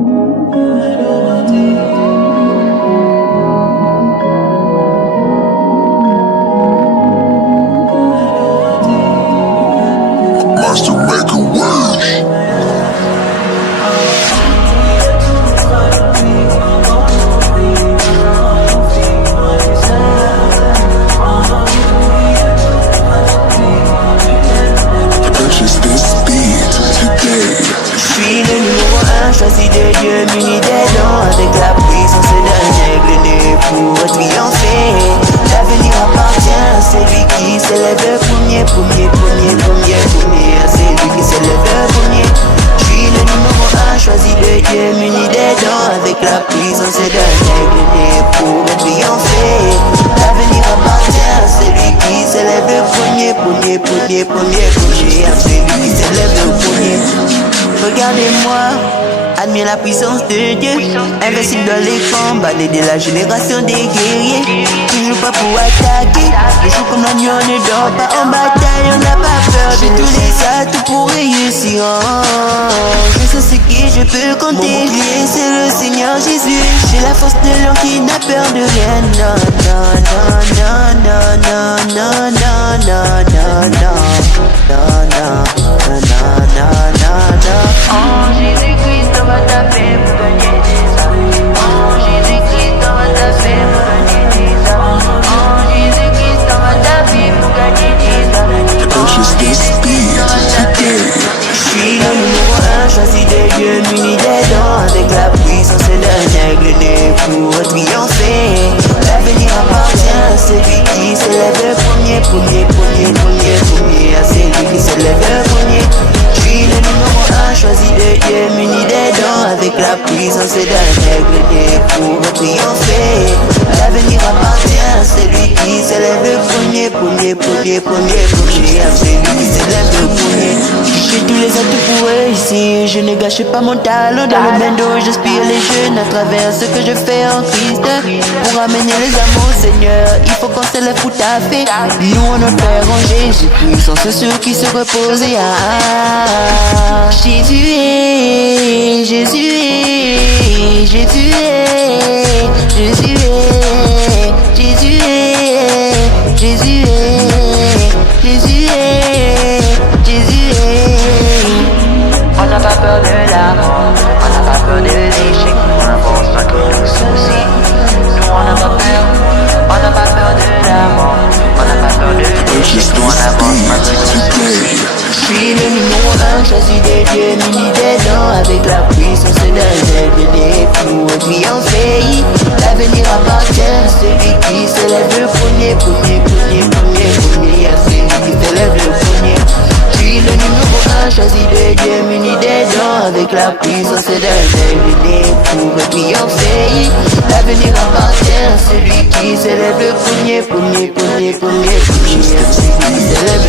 Monster Maker World. Purchase this beat today. J'suis le numéro 1, choisi de Dieu, muni des dons. Avec la puissance d'un aigle né pour triompher. L'avenir appartient à celui qui s'élève le premier. À celui qui s'élève le premier. J'suis le numéro 1, choisi de Dieu, muni des dons. Avec la puissance d'un aigle né pour triompher. L'avenir appartient à celui qui s'élève le premier. À celui qui s'élève le premier. Regardez-moi, admire la puissance de Dieu. Invincible dans les combats, d'aider la génération des guerriers. Toujours pas pour attaquer, le jour comme la nuit on ne dort pas. En bataille on n'a pas peur de tous les atouts pour réussir. Je sais ce qui je peux compter. Mon bouclier c'est le Seigneur Jésus. J'ai la force de l'homme qui n'a peur de rien. En Jésus-Christ, on va taper pour gagner des âmes. En Jésus-Christ, on va taper pour gagner des âmes. En Jésus-Christ, on va taper pour gagner des âmes. Purchase this beat today. J'suis le numéro 1, choisi de Dieu, muni des dons. Avec la puissance d'un aigle né pour triompher. L'avenir appartient à celui qui s'élève le premier. À celui qui s'élève le premier. J'suis le numéro 1, choisi de Dieu, muni des dons. Avec la puissance d'un aigle né pour triompher. L'avenir appartient à celui qui s'élève le premier. À celui qui s'élève le premier. J'ai tous les atouts pour réussir. Je ne gâche pas mon talent. Dans le bain d'eau, j'inspire les jeunes à travers ce que je fais en Christ. Pour amener les âmes au Seigneur, il faut qu'on se lève pour taffer. Nous on a fait en Jésus-Christ, sans ceux qui se reposent. Jésus est, Jésus est, Jésus est, Jésus est, Jésus est, Jésus est, Jésus est, Jésus est. On n'a pas peur de la mort, on n'a pas peur de l'échec, on avance pas que nos soucis. Nous on n'a pas peur, on n'a pas peur de la mort, on n'a pas peur de l'échec, nous on avance pas que nos soucis. J'suis le numéro 1, choisi de Dieu, muni des dons. Avec la puissance d'un aigle né pour triompher. L'avenir appartient à celui qui s'élève le premier. À celui qui s'élève le premier. J'suis le numéro 1, choisi de Dieu, muni des dons. Avec la puissance d'un aigle né pour triompher. L'avenir appartient à celui qui s'élève le premier. À celui qui s'élève